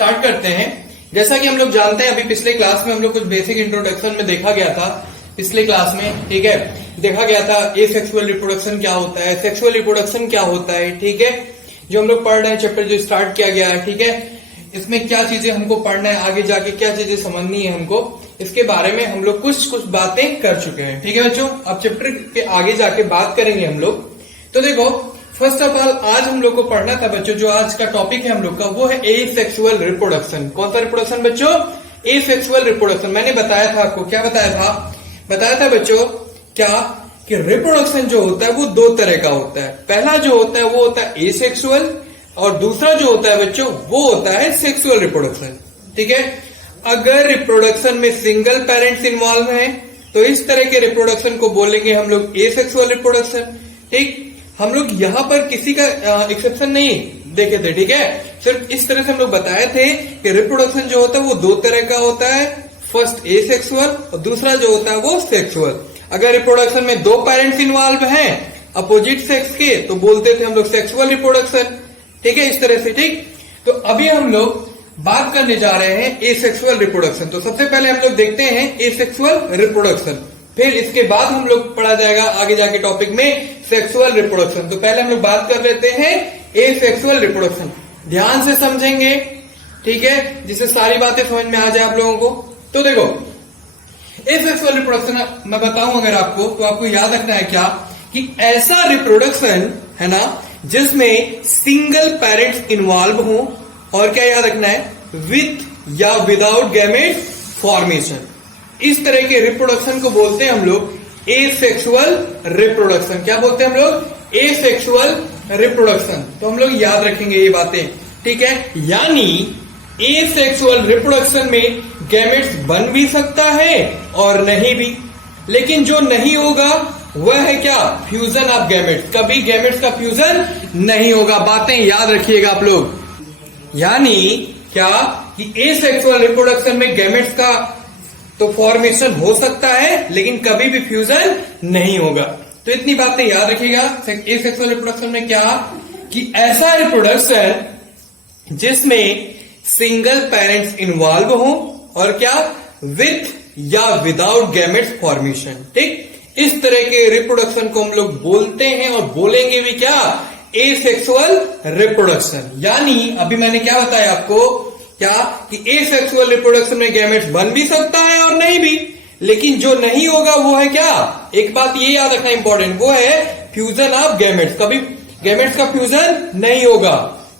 Start करते हैं। जैसा कि हम लोग जानते हैं, अभी पिछले क्लास में हम लोग कुछ बेसिक इंट्रोडक्शन में देखा गया था। पिछले क्लास में ठीक है देखा गया था एसेक्सुअल रिप्रोडक्शन क्या होता है, सेक्सुअल रिप्रोडक्शन क्या होता है। ठीक है, जो हम लोग पढ़ रहे हैं चैप्टर जो स्टार्ट किया गया है, ठीक है, इसमें क्या चीजें हमको पढ़ना है, आगे जाके क्या चीजें समझनी है हमको, इसके बारे में हम लोग कुछ बातें कर चुके हैं। ठीक है बच्चों, अब चैप्टर के आगे जाके बात करेंगे हम लोग। तो देखो, फर्स्ट ऑफ ऑल आज हम लोग को पढ़ना था बच्चों, जो आज का टॉपिक है हम लोग का वो है एसेक्सुअल रिप्रोडक्शन। कौन सा रिप्रोडक्शन बच्चों? Asexual reproduction. मैंने बताया था आपको, क्या बताया था बच्चों क्या कि रिप्रोडक्शन जो होता है वो दो तरह का होता है। पहला जो होता है वो होता है एसेक्सुअल, और दूसरा जो होता है बच्चों वो होता है सेक्सुअल रिप्रोडक्शन। ठीक है, अगर रिप्रोडक्शन में सिंगल पेरेंट्स इन्वॉल्व हैं तो इस तरह के रिप्रोडक्शन को बोलेंगे हम लोग एसेक्सुअल रिप्रोडक्शन। ठीक, हम लोग यहाँ पर किसी का एक्सेप्शन नहीं देखे थे। ठीक है, सिर्फ इस तरह से हम लोग बताए थे कि रिप्रोडक्शन जो होता है वो दो तरह का होता है, फर्स्ट एसेक्सुअल और दूसरा जो होता है वो सेक्सुअल। अगर रिप्रोडक्शन में दो पेरेंट्स इन्वॉल्व हैं अपोजिट सेक्स के तो बोलते थे हम लोग सेक्सुअल रिप्रोडक्शन। ठीक है, इस तरह से। ठीक, तो अभी हम लोग बात करने जा रहे हैं एसेक्सुअल रिप्रोडक्शन। तो सबसे पहले हम लोग देखते हैं एसेक्सुअल रिप्रोडक्शन, फिर इसके बाद हम लोग पढ़ा जाएगा आगे जाके टॉपिक में सेक्सुअल रिप्रोडक्शन। तो पहले हम लोग बात कर लेते हैं एसेक्सुअल रिप्रोडक्शन। ध्यान से समझेंगे, ठीक है, जिससे सारी बातें समझ में आ जाए आप लोगों को। तो देखो, एसेक्सुअल रिप्रोडक्शन मैं बताऊं अगर आपको, तो आपको याद रखना है क्या कि ऐसा रिप्रोडक्शन है ना जिसमें सिंगल पेरेंट्स इन्वॉल्व हो, और क्या याद रखना है, विथ या विदाउट गैमेट फॉर्मेशन। इस तरह के रिप्रोडक्शन को बोलते हैं हम लोग एसेक्सुअल रिप्रोडक्शन। क्या बोलते हैं हम लोग? Asexual reproduction. तो हम लोग याद रखेंगे ये बातें। ठीक है, यानी एसेक्सुअल रिप्रोडक्शन में गैमेट्स बन भी सकता है और नहीं भी, लेकिन जो नहीं होगा वह है क्या? Fusion of gametes. कभी गैमेट्स का फ्यूजन नहीं होगा। बातें याद रखिएगा आप लोग। यानी क्या कि एसेक्सुअल रिप्रोडक्शन में गैमेट्स का तो फॉर्मेशन हो सकता है लेकिन कभी भी फ्यूजन नहीं होगा। तो इतनी बातें याद रखिएगा। एसेक्सुअल रिप्रोडक्शन में क्या कि ऐसा रिप्रोडक्शन जिसमें सिंगल पेरेंट्स इन्वॉल्व हो और क्या विथ या विदाउट गैमेट्स फॉर्मेशन। ठीक, इस तरह के रिप्रोडक्शन को हम लोग बोलते हैं और बोलेंगे भी क्या? Asexual reproduction. यानी अभी मैंने क्या बताया आपको क्या कि एसेक्सुअल रिप्रोडक्शन में गैमेट्स बन भी सकता है और नहीं भी, लेकिन जो नहीं होगा वो है क्या? एक बात ये याद रखना इंपॉर्टेंट, वो है फ्यूजन ऑफ गैमेट्स। कभी गैमेट्स का फ्यूजन नहीं होगा।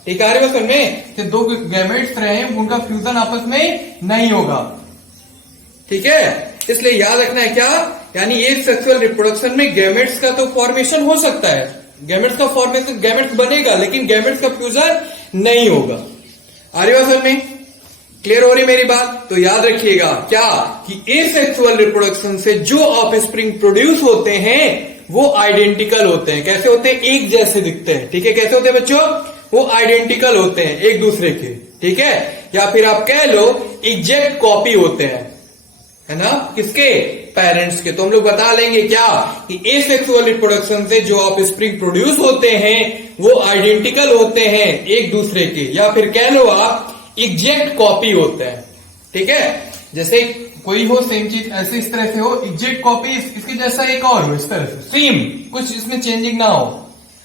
ठीक है, समझ में, कि दो गैमेट्स रहे उनका फ्यूजन आपस में नहीं होगा। ठीक है, इसलिए याद रखना है क्या, यानी एसेक्सुअल रिप्रोडक्शन में गैमेट्स का तो फॉर्मेशन हो सकता है, गैमेट्स का फॉर्मेशन, गैमेट्स बनेगा लेकिन गैमेट्स का फ्यूजन नहीं होगा। आ रही बात समझ में? क्लियर हो रही मेरी बात? तो याद रखिएगा क्या कि एसेक्सुअल रिप्रोडक्शन से जो ऑफस्प्रिंग प्रोड्यूस होते हैं वो आइडेंटिकल होते हैं। कैसे होते हैं? एक जैसे दिखते हैं। ठीक है, कैसे होते हैं बच्चों? वो आइडेंटिकल होते हैं एक दूसरे के। ठीक है, या फिर आप कह लो एग्जैक्ट कॉपी होते हैं, है ना, किसके? पेरेंट्स के। तो हम लोग बता लेंगे क्या कि एसेक्सुअल रिप्रोडक्शन से जो ऑफस्प्रिंग प्रोड्यूस होते हैं वो आइडेंटिकल होते हैं एक दूसरे के, या फिर कह लो आप एग्जैक्ट कॉपी होते हैं। ठीक है, जैसे कोई हो सेम चीज ऐसे इस तरह से हो, एग्जैक्ट कॉपी इसके जैसा एक और हो, इस तरह से सेम, कुछ इसमें चेंजिंग ना हो।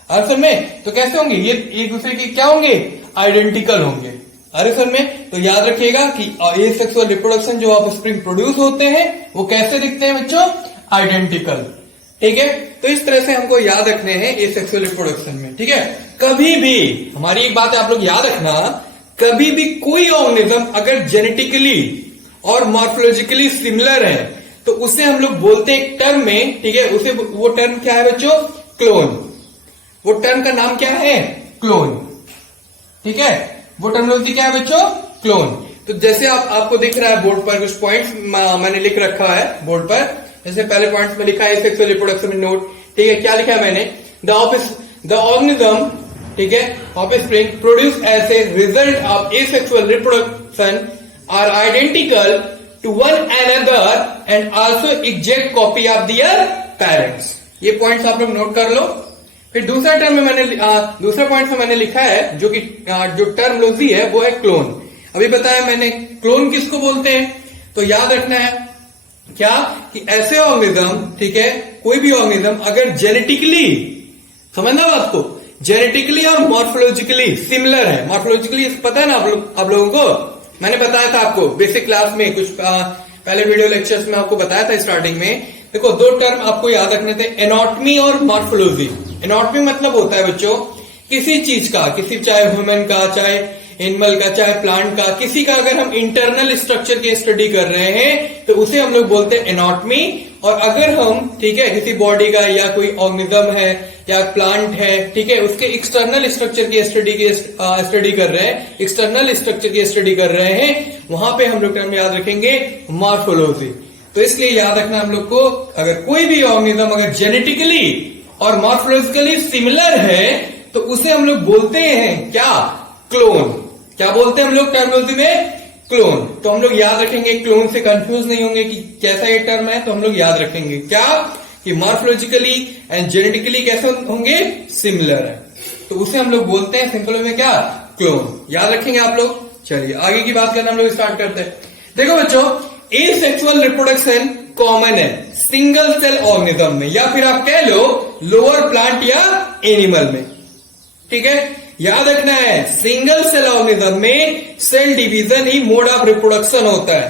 असल में तो कैसे होंगे ये? एक दूसरे के क्या होंगे? आइडेंटिकल होंगे। अरे सर में तो याद रखिएगा कि एसेक्सुअल रिप्रोडक्शन जो ऑफस्प्रिंग प्रोड्यूस होते हैं वो कैसे दिखते हैं बच्चों? आइडेंटिकल। ठीक है, तो इस तरह से हमको याद रखने हैं एसेक्सुअल रिप्रोडक्शन में। ठीक है, कभी भी हमारी एक बात है आप लोग याद रखना, कभी भी कोई ऑर्गेनिज्म अगर जेनेटिकली और मॉर्फोलॉजिकली सिमिलर है तो उसे हम लोग बोलते हैं एक टर्म में। ठीक है, उसे वो टर्म क्या है बच्चों? क्लोन। वो टर्म का नाम क्या है? क्लोन। ठीक है, वो टर्मिनोलॉजी क्या है बच्चों? क्लोन। तो जैसे आपको दिख रहा है बोर्ड पर कुछ पॉइंट्स मैंने लिख रखा है बोर्ड पर। जैसे पहले पॉइंट्स में लिखा है सेक्सुअल रिप्रोडक्शन नोट। ठीक है, क्या लिखा है मैंने? द ऑर्गेनिज्म, ठीक है, offspring produce as a result of asexual reproduction are identical to one another and also exact copy of their parents. ये पॉइंट्स आप लोग नोट कर लो। फिर दूसरा टर्म में मैंने दूसरा पॉइंट में मैंने लिखा है जो कि जो टर्मिनोलॉजी है वो है क्लोन। अभी बताया मैंने क्लोन किसको बोलते हैं, तो याद रखना है क्या कि ऐसे ऑर्गेनिज्म, ठीक है, कोई भी ऑर्गेनिज्म अगर जेनेटिकली, समझना बात को, जेनेटिकली और मॉर्फोलॉजिकली सिमिलर है। मॉर्फोलॉजिकली पता है ना आप लोगों को, मैंने बताया था आपको बेसिक क्लास में, कुछ पहले वीडियो लेक्चर्स में आपको बताया था स्टार्टिंग में। देखो दो टर्म आपको याद रखने थे, एनाटॉमी और मॉर्फोलॉजी। एनाटॉमी मतलब होता है बच्चों किसी चीज का, किसी चाहे ह्यूमन का, चाहे एनिमल का, चाहे प्लांट का, किसी का अगर हम इंटरनल स्ट्रक्चर की स्टडी कर रहे हैं तो उसे हम लोग बोलते हैं एनाटॉमी। और अगर हम, ठीक है, किसी बॉडी का या कोई ऑर्गेनिज्म है या प्लांट है, ठीक है, उसके एक्सटर्नल स्ट्रक्चर की स्टडी कर रहे हैं, एक्सटर्नल स्ट्रक्चर की स्टडी कर रहे हैं, वहां पे हम लोग टर्म याद रखेंगे मॉर्फोलॉजी। तो इसलिए याद रखना हम लोग को, अगर कोई भी ऑर्गेनिज्म अगर जेनेटिकली और मॉर्फोलॉजिकली सिमिलर है तो उसे हम लोग बोलते हैं क्या, क्लोन। क्या बोलते हैं हम लोग टर्मिनोलॉजी में, क्लोन। तो हम लोग याद रखेंगे, क्लोन से कंफ्यूज नहीं होंगे कि कैसा ये टर्म है, तो हम लोग याद रखेंगे क्या कि मॉर्फोलॉजिकली एंड जेनेटिकली कैसे होंगे, सिमिलर है, तो उसे हम लोग बोलते हैं सिंपल में क्या, क्लोन। याद रखेंगे आप लोग। चलिए आगे की बात करना हम लोग स्टार्ट करते हैं। देखो बच्चों, एसेक्सुअल रिप्रोडक्शन कॉमन है सिंगल सेल ऑर्गेनिज्म में, या फिर आप कह लो लोअर प्लांट या एनिमल में, ठीक है। याद रखना है सिंगल सेल ऑर्गेनिज्म में सेल डिवीजन ही मोड ऑफ रिप्रोडक्शन होता है,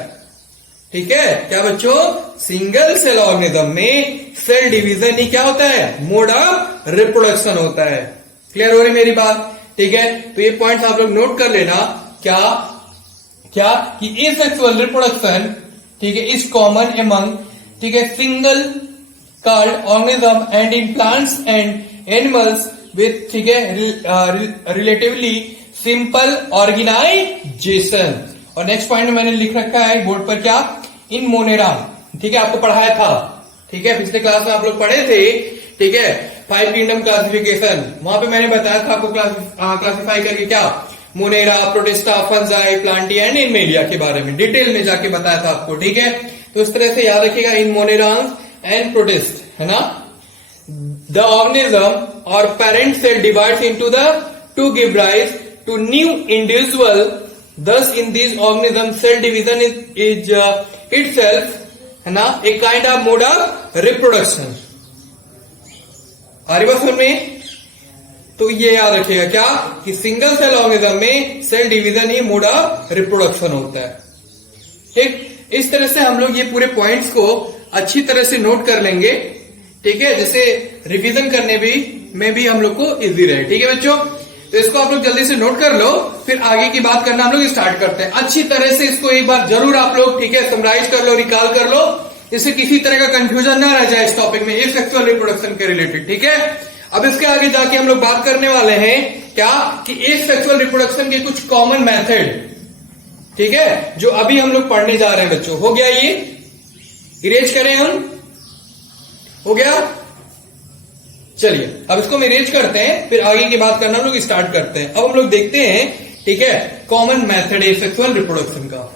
ठीक है। क्या बच्चों, सिंगल सेल ऑर्गेनिज्म में सेल डिवीजन ही क्या होता है, मोड ऑफ रिप्रोडक्शन होता है। क्लियर हो रही मेरी बात, ठीक है। तो ये पॉइंट्स आप लोग नोट कर लेना, क्या कि एसेक्सुअल रिप्रोडक्शन, ठीक है, इज कॉमन एमंग, ठीक है, single called organism and in plants and animals with, ठीक है, रिलेटिवली सिंपल ऑर्गेनाइजेशन। और नेक्स्ट पॉइंट में मैंने लिख रखा है बोर्ड पर क्या, इन मोनेराम, ठीक है, आपको पढ़ाया था, ठीक है, पिछले क्लास में आप लोग पढ़े थे, ठीक है, 5 किंगडम क्लासिफिकेशन। वहां पे मैंने बताया था आपको क्लासिफाई करके क्या, monera, protista, fungi, plantae and animalia के बारे में डिटेल में जाके बताया था आपको, ठीक है। तो इस तरह से याद रखिएगा, इन मोनेराम्स एंड प्रोटिस्ट, है ना। The organism or parent cell divides into the to give rise to new individual. Thus, in these organisms, cell division is itself, है ना, a kind of mode of reproduction. आ रही बात समझ में? तो ये याद रखिएगा क्या कि सिंगल सेल ऑर्गेनिज्म में सेल डिवीजन ही मोड ऑफ रिप्रोडक्शन होता है, ठीक। इस तरह से हम लोग ये पूरे पॉइंट्स को अच्छी तरह से नोट कर लेंगे, ठीक है, जैसे रिवीजन करने में भी हम लोग को इजी रहे, ठीक है बच्चों। तो इसको आप लोग जल्दी से नोट कर लो, फिर आगे की बात करना हम लोग स्टार्ट करते हैं। अच्छी तरह से इसको एक बार जरूर आप लोग, ठीक है, समराइज कर लो, रिकॉल कर लो, इससे किसी तरह का कंफ्यूजन ना रह जाए इस टॉपिक में, एसेक्सुअल रिप्रोडक्शन के रिलेटेड, ठीक है। अब इसके आगे जाके हम लोग बात करने वाले हैं क्या कि एसेक्सुअल रिप्रोडक्शन के कुछ कॉमन मेथड, ठीक है, जो अभी हम लोग पढ़ने जा रहे हैं बच्चों। हो गया, ये इरेज करें हम, हो गया। चलिए अब इसको हम इरेज करते हैं, फिर आगे की बात करना हम लोग स्टार्ट करते हैं। अब हम लोग देखते हैं, ठीक है, कॉमन मेथड एसेक्सुअल रिप्रोडक्शन का,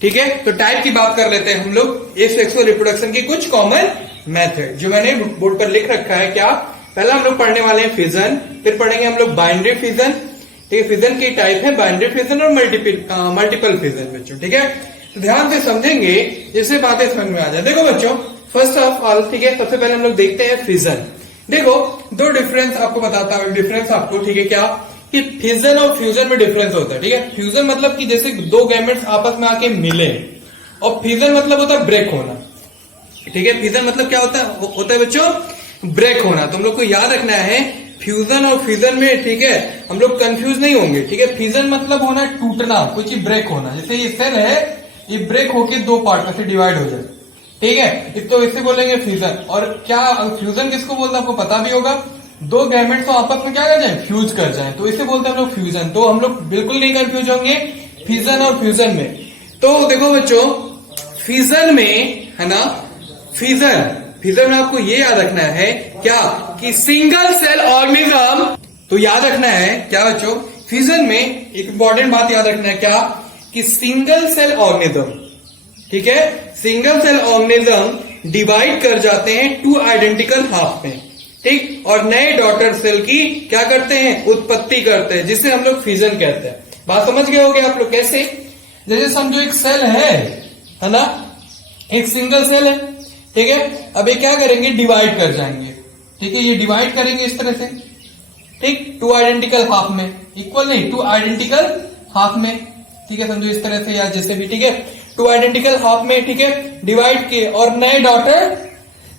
ठीक है। तो टाइप की बात कर लेते हैं हम लोग एसेक्सुअल रिप्रोडक्शन की कुछ कॉमन मेथड, जो मैंने बोर्ड पर लिख रखा है। क्या, पहला हम लोग पढ़ने वाले हैं फिजन, फिर पढ़ेंगे हम लोग बाइनरी फिजन, ठीक है। फिजन की टाइप है बाइनरी फिजन और मल्टीपल फिजन बच्चों, ठीक है। तो ध्यान से समझेंगे जिससे बातें समझ में आ जाए। देखो बच्चों, फर्स्ट ऑफ ऑल, ठीक है, सबसे पहले हम लोग देखते हैं फिजन। देखो दो डिफरेंस आपको बताता हूं, डिफरेंस आपको, ठीक है, क्या कि फिजन और फ्यूजन में डिफरेंस होता है, ठीक है। फ्यूजन मतलब कि जैसे दो गैमेट्स आपस में आके मिले, और फिजन मतलब होता है ब्रेक होना, ठीक है। फिजन मतलब क्या होता है बच्चों, ब्रेक होना। तो हम लोग को याद रखना है फ्यूजन और फिजन में, ठीक है, हम लोग कंफ्यूज नहीं होंगे, ठीक है। फिजन मतलब होना टूटना, कोई चीज ब्रेक होना, जैसे ये सेल है, ये ब्रेक होके दो पार्ट में से डिवाइड हो जाए, ठीक है, तो इससे बोलेंगे फ्यूजन। और क्या फ्यूजन किसको बोलते हैं आपको पता भी होगा, दो गैमेट्स तो आपस में क्या कर जाए, फ्यूज कर जाए, तो इसे बोलते हैं हम लोग फ्यूजन। तो हम लोग बिल्कुल नहीं कंफ्यूज होंगे फिजन और फ्यूजन में। तो देखो बच्चों, फिजन में, है ना, फिजन में आपको ये याद रखना है क्या कि सिंगल सेल ऑर्गेनिज्म। तो याद रखना है क्या बच्चों, फिजन में एक इंपॉर्टेंट बात याद रखना है क्या कि सिंगल सेल ऑर्गेनिज्म, ठीक है, सिंगल सेल ऑर्गेनिज्म डिवाइड कर जाते हैं टू आइडेंटिकल हाफ में, ठीक, और नए डॉटर सेल की क्या करते हैं, उत्पत्ति करते हैं, जिसे हम लोग फिजन कहते हैं। बात समझ गए होगे आप लोग? कैसे? जैसे समझो एक सेल है ना, एक सिंगल सेल है, ठीक है। अब ये क्या करेंगे, डिवाइड कर जाएंगे, ठीक है। ये डिवाइड करेंगे इस तरह से, ठीक, 2 आइडेंटिकल हाफ में, इक्वल नहीं, 2 आइडेंटिकल हाफ में, ठीक है। समझो इस तरह से या जैसे भी, ठीक है। 2 आइडेंटिकल हाफ में, ठीक है, डिवाइड किए और नए डॉटर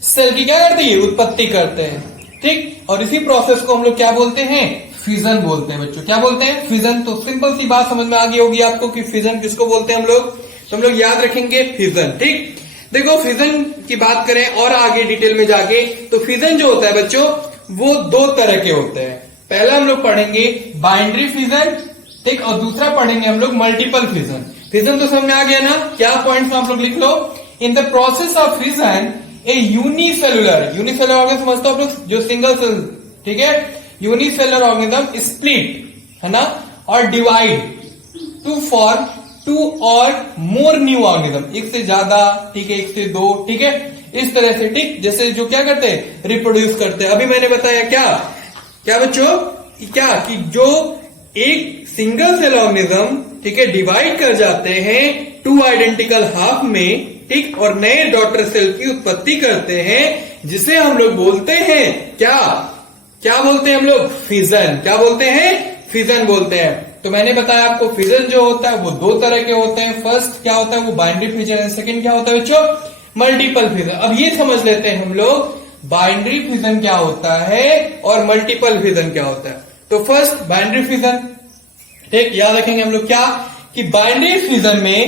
सेल की क्या करते हैं, उत्पत्ति करते हैं, ठीक। और इसी प्रोसेस को हम लोग क्या बोलते हैं, फिजन बोलते हैं बच्चों। क्या बोलते हैं, फिजन। तो सिंपल सी बात समझ में आ गई होगी आपको कि फिजन किसको बोलते हैं हम लोग, तो हम लोग याद रखेंगे फिजन, ठीक। देखो फिजन की बात करें और आगे डिटेल में जाके, तो फिजन जो होता है बच्चों वो 2 तरह के होते हैं। पहला हम लोग पढ़ेंगे बाइनरी फिजन, ठीक, और दूसरा पढ़ेंगे हम लोग मल्टीपल फिजन। फिजन तो समझ में आ गया ना, क्या पॉइंट्स में आप लोग लिख लो। In the process of fission a unicellular organism समझते हो आप लोग, जो सिंगल सेल, ठीक है, यूनिसेलुलर ऑर्गेनिज्म स्प्लिट, है ना, और डिवाइड टू फॉर्म 2 और मोर न्यू ऑर्गेनिज्म, एक से ज्यादा, ठीक है, एक से 2, ठीक है, इस तरह से, ठीक। जैसे जो क्या करते हैं, रिप्रोड्यूस करते हैं। अभी मैंने बताया क्या बच्चों, क्या कि जो एक सिंगल सेल ऑर्गेनिज्म, ठीक है, डिवाइड कर जाते हैं 2 आइडेंटिकल हाफ में, ठीक, और नए डॉटर सेल की उत्पत्ति करते हैं, जिसे हम लोग बोलते हैं क्या बोलते हैं हम लोग, फिजन। क्या बोलते हैं, फिजन बोलते हैं। तो मैंने बताया आपको फिजन जो होता है वो 2 तरह के होते हैं। फर्स्ट क्या होता है, वो बाइनरी फिजन है। सेकंड क्या होता है बच्चों, मल्टीपल फिजन। अब ये समझ लेते हैं हम लोग बाइनरी फिजन क्या होता है और मल्टीपल फिजन क्या होता है। तो फर्स्ट बाइनरी फिजन, ठीक, याद रखेंगे हम लोग क्या, कि बाइनरी फिजन में,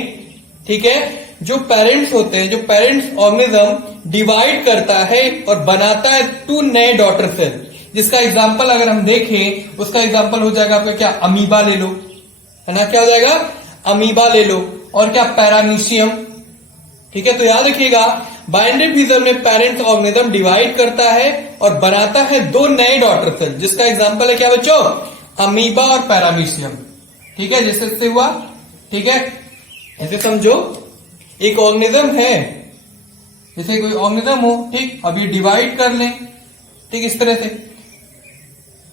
ठीक है, जो पेरेंट्स होते हैं, जो पेरेंट्स ऑर्गेनिज्म डिवाइड करता है और बनाता है 2 नए डॉटर सेल, जिसका एग्जाम्पल अगर हम देखें, उसका एग्जाम्पल हो जाएगा आपका क्या, अमीबा ले लो, है ना, क्या हो जाएगा, अमीबा ले लो, और क्या, पैरामीशियम, ठीक है। तो याद रखिएगा बाइनरी फिजन में पेरेंट्स ऑर्गेनिज्म डिवाइड करता है और बनाता है 2 नए डॉटर सेल, जिसका एग्जाम्पल है क्या बच्चों, अमीबा और पैरामीशियम, ठीक है। जैसे से हुआ, ठीक है, ऐसे समझो एक ऑर्गेनिज्म है, जैसे कोई ऑर्गेनिज्म हो, ठीक, अब ये डिवाइड कर लें, ठीक, इस तरह से,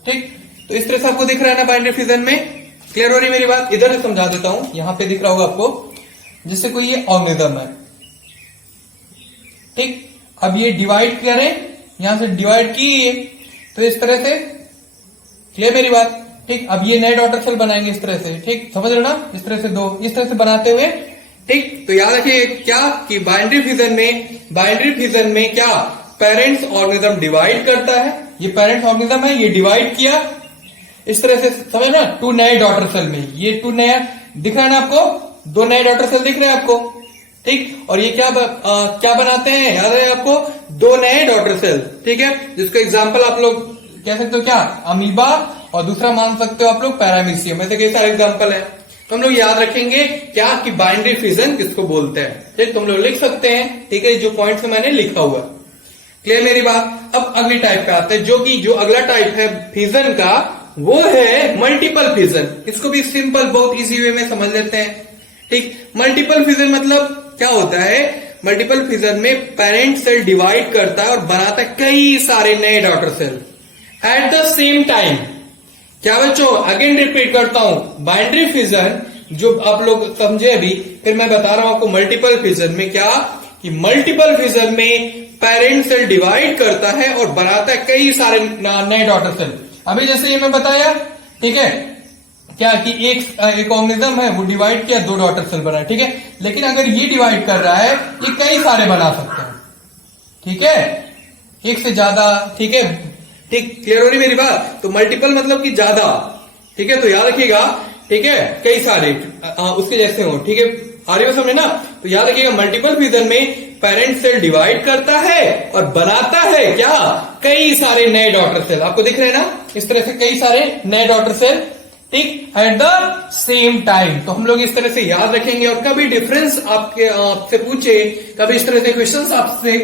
ठीक। तो इस तरह से आपको दिख रहा है ना बाइनरी फिजन में, क्लियर हो रही मेरी बात? इधर से समझा देता हूं, यहां पे दिख रहा होगा आपको, जैसे कोई ये ऑर्गेनिज्म है, ठीक, अब ये डिवाइड करें, यहां से डिवाइड की, तो इस तरह से, क्लियर मेरी बात, ठीक। अब ये नए डॉटर सेल बनाएंगे इस तरह से, ठीक, समझ रहे हो ना, इस तरह से 2, इस तरह से बनाते हुए, ठीक। तो याद रखिए क्या, कि बाइनरी फिजन में क्या, पेरेंट्स ऑर्गेनिज्म डिवाइड करता है, ये पेरेंट्स ऑर्गेनिज्म है, ये डिवाइड किया इस तरह से, समझ ना, 2 नए डॉटर सेल में, ये 2 नया दिख रहा है ना आपको, 2 नए डॉटर सेल दिख रहे हैं आपको, ठीक। और ये क्या बनाते हैं, याद है आपको, 2 नए डॉटर सेल, ठीक है, जिसका एग्जाम्पल आप लोग कह सकते हो क्या, अमीबा, और दूसरा मान सकते हो आप लोग पैरामीशियम। ऐसे कई सारे एग्जाम्पल है। तो हम लोग याद रखेंगे क्या, कि बाइनरी फिजन किसको बोलते हैं, ठीक। तुम लोग लिख सकते हैं, ठीक है, जो पॉइंट मैंने लिखा हुआ, क्लियर मेरी बात? अब अगली टाइप पे आते हैं, जो अगला टाइप है फिजन का, वो है मल्टीपल फिजन। इसको भी सिंपल, बहुत इजी वे में समझ लेते हैं, ठीक। मल्टीपल फिजन मतलब क्या होता है, मल्टीपल फिजन में पेरेंट सेल डिवाइड करता है और बनाता है कई सारे नए daughter cell at the same time. क्या बच्चों, अगेन रिपीट करता हूं, बाइनरी फिजन जो आप लोग समझे अभी, फिर मैं बता रहा हूं आपको मल्टीपल फिजन में क्या, कि मल्टीपल फिजन में पेरेंट सेल डिवाइड करता है और बनाता है कई सारे नए डॉटर सेल। अभी जैसे ये मैं बताया, ठीक है, क्या कि एक ऑर्गेनिज्म है, वो डिवाइड किया, 2 डॉटर सेल बनाए, ठीक है। लेकिन अगर ये डिवाइड कर रहा है, ये कई सारे बना सकते हैं, ठीक है, एक से ज्यादा, ठीक है, ठीक, क्लियर हो रही मेरी बात? तो मल्टीपल मतलब कि ज्यादा, ठीक है। तो याद रखिएगा, ठीक है, कई सारे उसके जैसे हो, ठीक है, आ रही हो समझ ना? तो याद रखिएगा मल्टीपल फिजन में पेरेंट सेल डिवाइड करता है और बनाता है क्या, कई सारे नए डॉटर सेल। आपको दिख रहे हैं ना, इस तरह से कई सारे नए डॉटर सेल, ठीक, एट द सेम टाइम। तो हम लोग इस तरह से याद रखेंगे। और कभी डिफरेंस आपसे पूछे, कभी इस तरह से क्वेश्चंस आपसे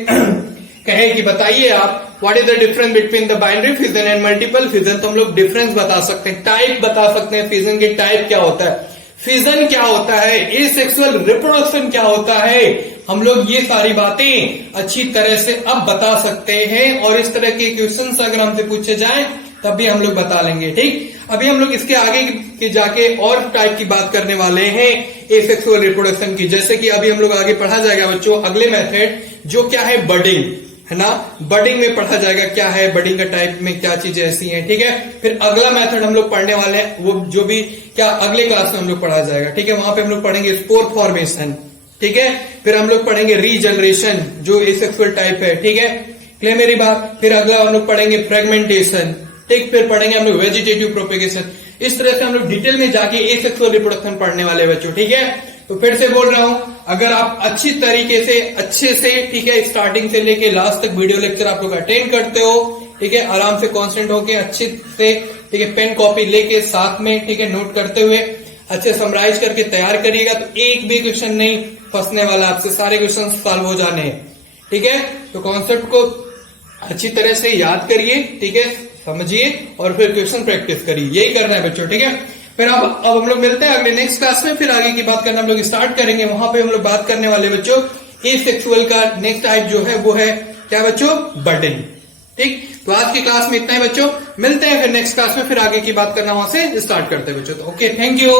कहे कि बताइए आप what is the difference between the binary fission and multiple fission, तो हम लोग डिफरेंस बता सकते हैं, टाइप बता सकते हैं, फिजन के टाइप क्या होता है। फिजन क्या होता है, एसेक्सुअल रिप्रोडक्शन क्या होता है, हम लोग ये सारी बातें अच्छी तरह से अब बता सकते हैं। और इस तरह के क्वेश्चंस अगर हमसे पूछे जाएं तब भी हम लोग बता लेंगे। ठीक, अभी हम लोग इसके आगे के जाके और टाइप की बात करने वाले हैं एसेक्सुअल रिप्रोडक्शन की। जैसे कि अभी हम लोग आगे पढ़ा जाएगा बच्चों अगले मेथड, जो क्या है बडिंग, है ना। बडिंग में पढ़ा जाएगा क्या है बडिंग का टाइप में क्या चीजें ऐसी हैं। ठीक है, फिर अगला मेथड हम लोग पढ़ने वाले हैं वो जो भी क्या अगले क्लास में हम लोग पढ़ा जाएगा। ठीक है, वहां पे हम लोग पढ़ेंगे स्पोर फॉर्मेशन। ठीक है, फिर हम लोग पढ़ेंगे रीजनरेशन जो एसेक्सुअल टाइप है। ठीक है, क्लियर मेरी बात। फिर अगला हम लोग पढ़ेंगे फ्रेगमेंटेशन। ठीक, फिर पढ़ेंगे हम लोग वेजिटेटिव प्रोपेगेशन। इस तरह से हम लोग डिटेल में जाके एसेक्सुअल रिप्रोडक्शन पढ़ने वाले बच्चों। ठीक है, तो फिर से बोल रहा हूं, अगर आप अच्छी तरीके से अच्छे से ठीक है स्टार्टिंग से लेके लास्ट तक वीडियो लेक्चर आप लोग अटेंड करते हो, ठीक है, आराम से कॉन्सेंट्रेट होके अच्छे से ठीक है पेन कॉपी लेके साथ में ठीक है नोट करते हुए अच्छे समराइज करके तैयार करिएगा, तो एक भी क्वेश्चन नहीं फंसने वाला, आपसे सारे क्वेश्चन सॉल्व हो जाने हैं। ठीक है, तो कॉन्सेप्ट को अच्छी तरह से याद करिए, ठीक है, समझिए और फिर क्वेश्चन प्रैक्टिस करिए, यही करना है बच्चों। ठीक है, फिर अब हम लोग मिलते हैं अगले नेक्स्ट क्लास में, फिर आगे की बात करना हम लोग स्टार्ट करेंगे। वहां पे हम लोग बात करने वाले बच्चों एसेक्सुअल का नेक्स्ट टाइप जो है वो है क्या बच्चों, बडिंग। ठीक, तो आज की क्लास में इतना ही बच्चों, मिलते हैं फिर नेक्स्ट क्लास में, फिर आगे की बात करना वहां से स्टार्ट करते हैं बच्चों। तो ओके, थैंक यू।